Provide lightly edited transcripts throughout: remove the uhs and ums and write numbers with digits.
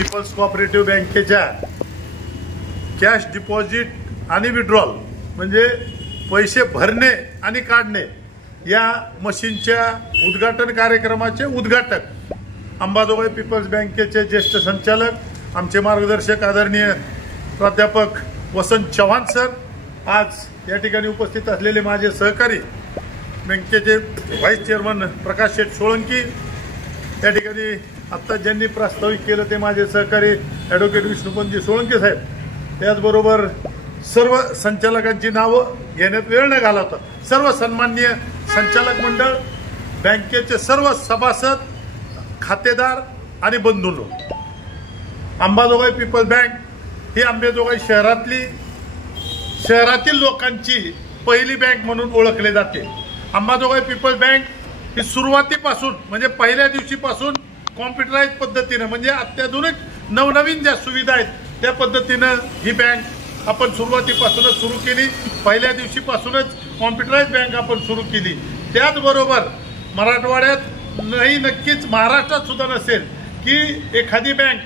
People's cooperative बँकेच्या cash deposit आणि withdrawal म्हणजे पैसे भरणे आणि काढणे या मशीनच्या उद्घाटन कार्यक्रमाचे उद्घाटक अंबाजोगाई पीपल्स बँकेचे ज्येष्ठ संचालक आमचे मार्गदर्शक आदरणीय प्राध्यापक वसंत चव्हाण सर, आज या ठिकाणी उपस्थित असलेले माझे सहकारी बँकेचे व्हाईस चेअरमन प्रकाश शेठ सोळंकी, या ठिकाणी आत्ता ज्यांनी प्रास्ताविक केलं ते माझे सहकारी ॲडव्होकेट विष्णुपंतजी सोळंके साहेब, त्याचबरोबर सर्व संचालकांची नावं घेण्यात वेळ न घालवता सर्व सन्माननीय संचालक मंडळ, बँकेचे सर्व सभासद, खातेदार आणि बंधूंनो, अंबाजोगाई पीपल्स बँक ही अंबाजोगाई शहरातील लोकांची पहिली बँक म्हणून ओळखले जाते. अंबाजोगाई पीपल्स बँक ही सुरुवातीपासून म्हणजे पहिल्या दिवशीपासून कॉम्प्युटराइज पद्धतीने म्हणजे अत्याधुनिक नवनवीन ज्या सुविधा आहेत त्या पद्धतीनं ही बँक आपण सुरुवातीपासूनच सुरू केली. पहिल्या दिवशीपासूनच कॉम्प्युटराइज बँक आपण सुरू केली. त्याचबरोबर मराठवाड्यात नाही, नक्कीच महाराष्ट्रात सुद्धा नसेल की एखादी बँक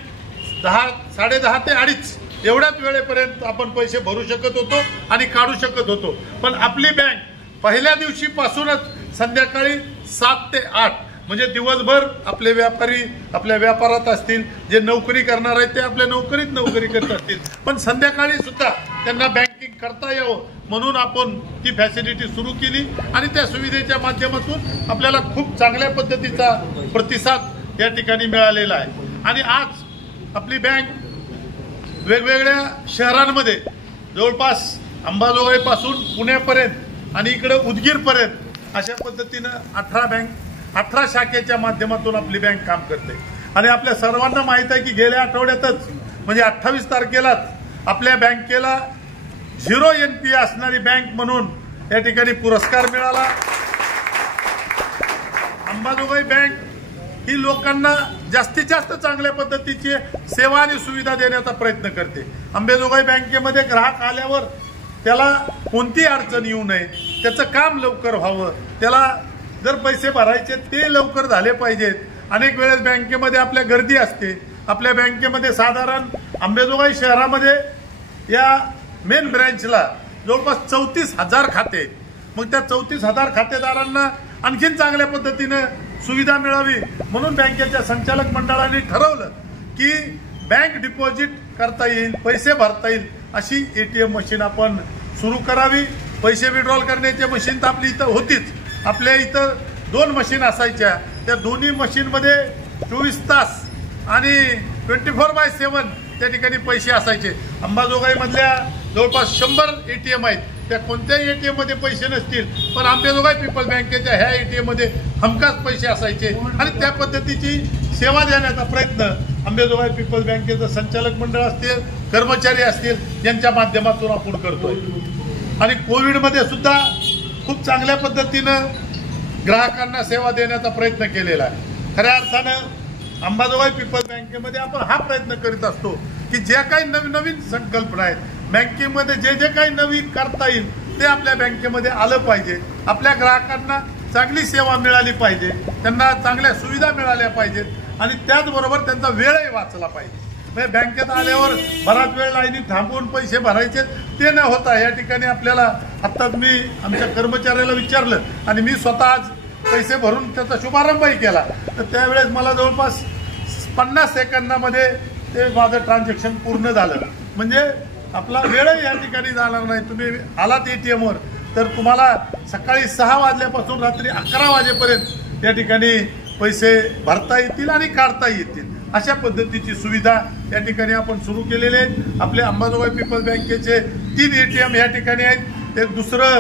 10, 10:30 ते 2:30 एवढ्याच वेळेपर्यंत आपण पैसे भरू शकत होतो आणि काढू शकत होतो. पण आपली बँक पहिल्या दिवशीपासूनच संध्याकाळी 7 ते 8 म्हणजे दिवसभर आपले व्यापारी आपल्या व्यापारात असतील, जे नोकरी करणार आहेत ते आपल्या नोकरीत नोकरी करत असतील, पण संध्याकाळी सुद्धा त्यांना बँकिंग करता यावं म्हणून आपण ती फॅसिलिटी सुरू केली आणि त्या सुविधेच्या माध्यमातून आपल्याला खूप चांगल्या पद्धतीचा प्रतिसाद या ठिकाणी मिळालेला आहे. आणि आज आपली बँक वेगवेगळ्या शहरांमध्ये जवळपास अंबाजोगाईपासून पुण्यापर्यंत आणि इकडे उदगीरपर्यंत अशा पद्धतीनं 18 शाखेच्या माध्यमातून आपली बँक काम करते. आणि आपल्या सर्वांना माहित आहे की गेल्या आठवड्यातच म्हणजे 28 तारखेलाच आपल्या बँकेला 0 NPA असणारी बँक म्हणून या ठिकाणी पुरस्कार मिळाला. अंबाजोगाई बँक ही लोकांना जास्तीत जास्त चांगल्या पद्धतीची सेवा आणि सुविधा देण्याचा प्रयत्न करते. अंबाजोगाई बँकेमध्ये ग्राहक आल्यावर त्याला कोणती अडचण येऊ नये, त्याचं काम लवकर व्हावं, त्याला जर पैसे भरायचे ते लवकर झाले पाहिजेत. अनेक वेळेस बँकेमध्ये आपल्या गर्दी असते. आपल्या बँकेमध्ये साधारण अंबाजोगाई शहरामध्ये या मेन ब्रँचला जवळपास 34,000 खाते आहेत. मग त्या 34,000 खातेदारांना आणखीन चांगल्या पद्धतीनं सुविधा मिळावी म्हणून बँकेच्या संचालक मंडळाने ठरवलं की बँक डिपॉझिट करता येईल, पैसे भरता येईल अशी ATM मशीन आपण सुरू करावी. पैसे विड्रॉल करण्याची मशीन तर आपली इथं होतीच. आपल्या इथं 2 मशीन असायच्या. त्या दोन्ही मशीनमध्ये 24 तास आणि 24/7 त्या ठिकाणी पैसे असायचे. अंबाजोगाईमधल्या जवळपास 100 ATM आहेत. त्या कोणत्याही ATM मध्ये पैसे नसतील, पण अंबाजोगाई पीपल्स बँकेच्या ह्या ATM मध्ये हमखास पैसे असायचे आणि त्या पद्धतीची सेवा देण्याचा प्रयत्न अंबाजोगाई पीपल्स बँकेचं संचालक मंडळ असतील, कर्मचारी असतील यांच्या माध्यमातून आपण करतोय. आणि कोविडमध्ये सुद्धा खूप चांगल्या पद्धतीनं ग्राहकांना सेवा देण्याचा प्रयत्न केलेला आहे. खऱ्या अर्थानं अंबाजोगाई पीपल्स बँकेमध्ये आपण हा प्रयत्न करीत असतो की जे काही नवीन संकल्पना आहेत बँकेमध्ये, जे काही नवीन करता येईल ते आपल्या बँकेमध्ये आलं पाहिजे. आपल्या ग्राहकांना चांगली सेवा मिळाली पाहिजे, त्यांना चांगल्या सुविधा मिळाल्या पाहिजेत आणि त्याचबरोबर त्यांचा वेळही वाचला पाहिजे. म्हणजे बँकेत आल्यावर बराच वेळ लाईनीत थांबवून पैसे भरायचे ते न होता या ठिकाणी आपल्याला आत्ताच मी आमच्या कर्मचाऱ्याला विचारलं आणि मी स्वतः आज पैसे भरून त्याचा शुभारंभही केला. तर त्यावेळेस मला जवळपास 50 सेकंदामध्ये ते माझं ट्रान्झॅक्शन पूर्ण झालं. म्हणजे आपला वेळही या ठिकाणी जाणार नाही. तुम्ही आलात ATM वर तर तुम्हाला सकाळी 6 वाजल्यापासून रात्री 11 वाजेपर्यंत या ठिकाणी पैसे भरता येतील आणि काढता येतील अशा पद्धतीची सुविधा या ठिकाणी आपण सुरू केलेली आहे. आपल्या अंबाजोगाई पीपल्स बँकेचे 3 ATM या ठिकाणी आहेत. एक दुसरं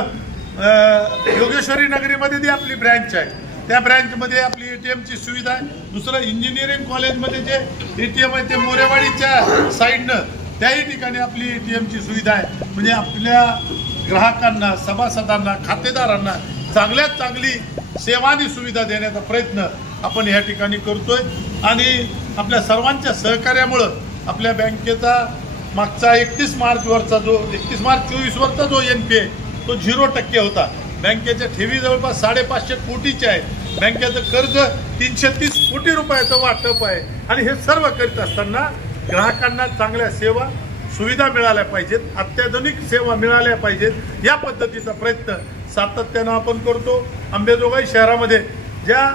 योगेश्वरी नगरीमध्ये जी आपली ब्रँच आहे त्या ब्रँचमध्ये आपली ATMची सुविधा आहे. दुसरं इंजिनिअरिंग कॉलेजमध्ये जे ATM आहे ते मोरेवाडीच्या साईडनं त्याही ठिकाणी आपली ATMची सुविधा आहे. म्हणजे आपल्या ग्राहकांना, सभासदांना, खातेदारांना चांगल्यात चांगली सेवा आणि सुविधा देण्याचा प्रयत्न आपण या ठिकाणी करतोय. आणि आपल्या सर्वांच्या सहकार्यामुळं आपल्या बँकेचा मागचा 31 मार्च 24 वरचा जो NPA तो 0% होता. बँकेच्या ठेवी जवळपास 550 कोटीच्या आहेत. बँकेचं कर्ज 330 कोटी रुपयाचं वाटप आहे आणि हे सर्व करीत असताना ग्राहकांना चांगल्या सेवा सुविधा मिळाल्या पाहिजेत, अत्याधुनिक सेवा मिळाल्या पाहिजेत या पद्धतीचा प्रयत्न सातत्यानं आपण करतो। अंबेजोगाई शहरामध्ये ज्या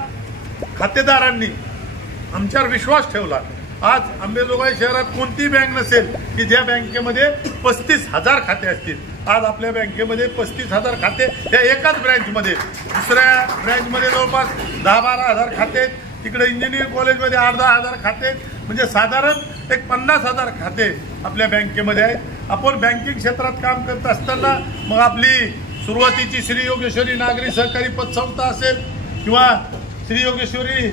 खातेदारांनी आमच्यावर विश्वास ठेवला, आज अंबेजोगाई शहरात कोणती बँक नसेल की ज्या बँकेमध्ये 35,000 खाते असतील। आज आपल्या बँकेमध्ये 35,000 खाते या एकाच ब्रँचमध्ये, दुसऱ्या ब्रँचमध्ये जवळपास 10-12 हजार खाते, तिकडे इंजिनिअरिंग कॉलेजमध्ये 8-10 हजार खाते, म्हणजे साधारण एक 50,000 खाते आपल्या बँकेमध्ये आहेत। आपण बँकिंग क्षेत्रात काम करत असताना मग आपली सुरुवातीची श्री योगेश्वरी नागरी सहकारी पतसंस्था असेल किंवा Shri Yogeshwari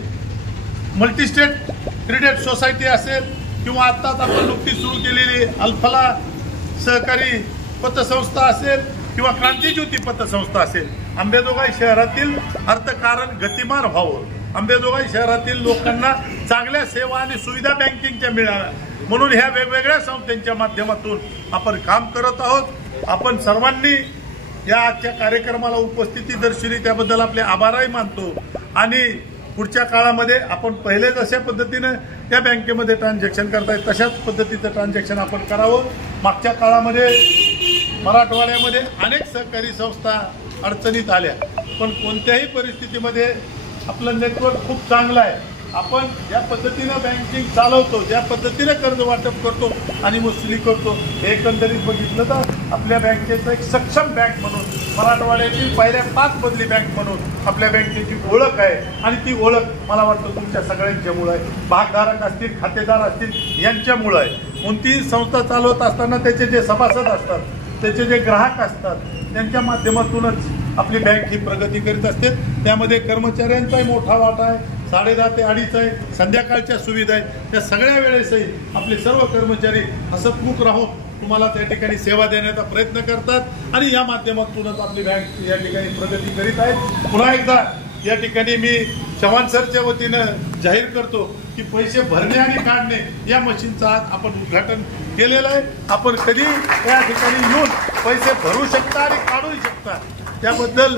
multi-state credit society असेल किंवा आत्ताच आपण नुकतीच सुरू केलेली अल्फला सहकारी पतसंस्था असेल किंवा क्रांतिज्योती पतसंस्था असेल, अंबेजोगाई शहरातील अर्थकारण गतिमान व्हावं, अंबेजोगाई शहरातील लोकांना चांगल्या सेवा आणि सुविधा बँकिंगच्या मिळाव्या म्हणून ह्या वेगवेगळ्या संस्थांच्या माध्यमातून आपण काम करत आहोत। आपण सर्वांनी या आजच्या कार्यक्रमाला उपस्थिती दर्शवली त्याबद्दल आपले आभारही मानतो आणि पुढच्या काळामध्ये आपण पहिले जशा पद्धतीने या बँकेमध्ये ट्रान्झॅक्शन करताय तशाच पद्धतीचं ट्रान्झॅक्शन आपण करावं। मागच्या काळामध्ये मराठवाड्यामध्ये अनेक सहकारी संस्था अडचणीत आल्या, पण कोणत्याही परिस्थितीमध्ये आपलं नेटवर्क खूप चांगलं आहे। आपण ज्या पद्धतीनं बँकिंग चालवतो, ज्या पद्धतीने कर्ज वाटप करतो आणि वसुली करतो, हे एकंदरीत बघितलं तर आपल्या बँकेचं एक सक्षम बँक म्हणून, मराठवाड्यातील पहिल्या 5 मधली बँक म्हणून आपल्या बँकेची ओळख आहे आणि ती ओळख मला वाटतं तुमच्या सगळ्यांच्यामुळे आहे, भागधारक असतील, खातेदार असतील यांच्यामुळे आहे। कोणतीही संस्था चालवत असताना त्याचे जे सभासद असतात, त्याचे जे ग्राहक असतात, त्यांच्या माध्यमातूनच आपली बँक ही प्रगती करीत असते। त्यामध्ये कर्मचाऱ्यांचाही मोठा वाटा आहे, 10:30 ते 2:30 आहे, संध्याकाळच्या सुविधा आहेत, त्या सगळ्या वेळेसही आपले सर्व कर्मचारी हसतमुख राहून तुम्हाला त्या ठिकाणी सेवा देण्याचा प्रयत्न करतात आणि या माध्यमातूनच आपली बँक या ठिकाणी प्रगती करीत आहे। पुन्हा एकदा या ठिकाणी मी चव्हाण सरच्या वतीनं जाहीर करतो की पैसे भरणे आणि काढणे या मशीनचं आज आपण उद्घाटन केलेलं आहे। आपण कधी या ठिकाणी येऊन पैसे भरू शकता आणि काढूही शकता, त्याबद्दल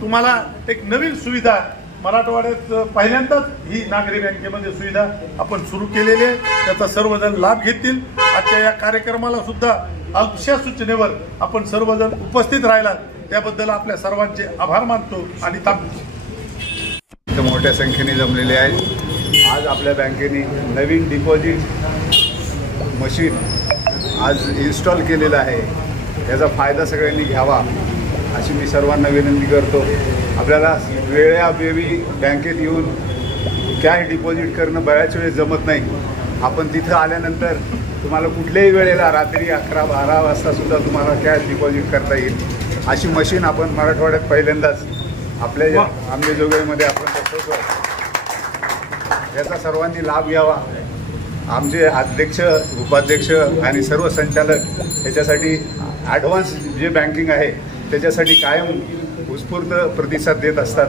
तुम्हाला एक नवीन सुविधा मराठवाड्यात पहिल्यांदाच ही नागरी बँकेमध्ये सुविधा आपण सुरू केलेली आहे, त्याचा सर्वजण लाभ घेतील। आजच्या या कार्यक्रमाला सुद्धा अल्पशा सूचनेवर आपण सर्वजण उपस्थित राहिलात त्याबद्दल आपल्या सर्वांचे आभार मानतो आणि थांबतो। मोठ्या संख्येने जमलेले आहेत। आज आपल्या बँकेने नवीन डिपॉझिट मशीन आज इन्स्टॉल केलेलं आहे, याचा फायदा सगळ्यांनी घ्यावा अशी मी सर्वांना विनंती करतो। आपल्याला वेळोवेळी बँकेत येऊन कॅश डिपॉझिट करणं बऱ्याच वेळेस जमत नाही, आपण तिथं आल्यानंतर तुम्हाला कुठल्याही वेळेला रात्री 11-12 वाजता सुद्धा तुम्हाला कॅश डिपॉझिट करता येईल अशी मशीन आपण मराठवाड्यात पहिल्यांदाच आपल्या अंबेजोगाईमध्ये आपण बसवतो। याचा सर्वांनी लाभ घ्यावा। आमचे अध्यक्ष, उपाध्यक्ष आणि सर्व संचालक याच्यासाठी ॲडव्हान्स जे बँकिंग आहे त्याच्यासाठी कायम उत्स्फूर्त प्रतिसाद देत असतात,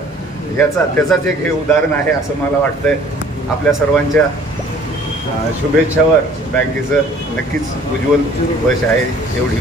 त्याचाच एक हे उदाहरण आहे असं मला वाटतंय। आपल्या सर्वांच्या शुभेच्छावर बँकेचं नक्कीच उज्ज्वल भविष्य आहे एवढी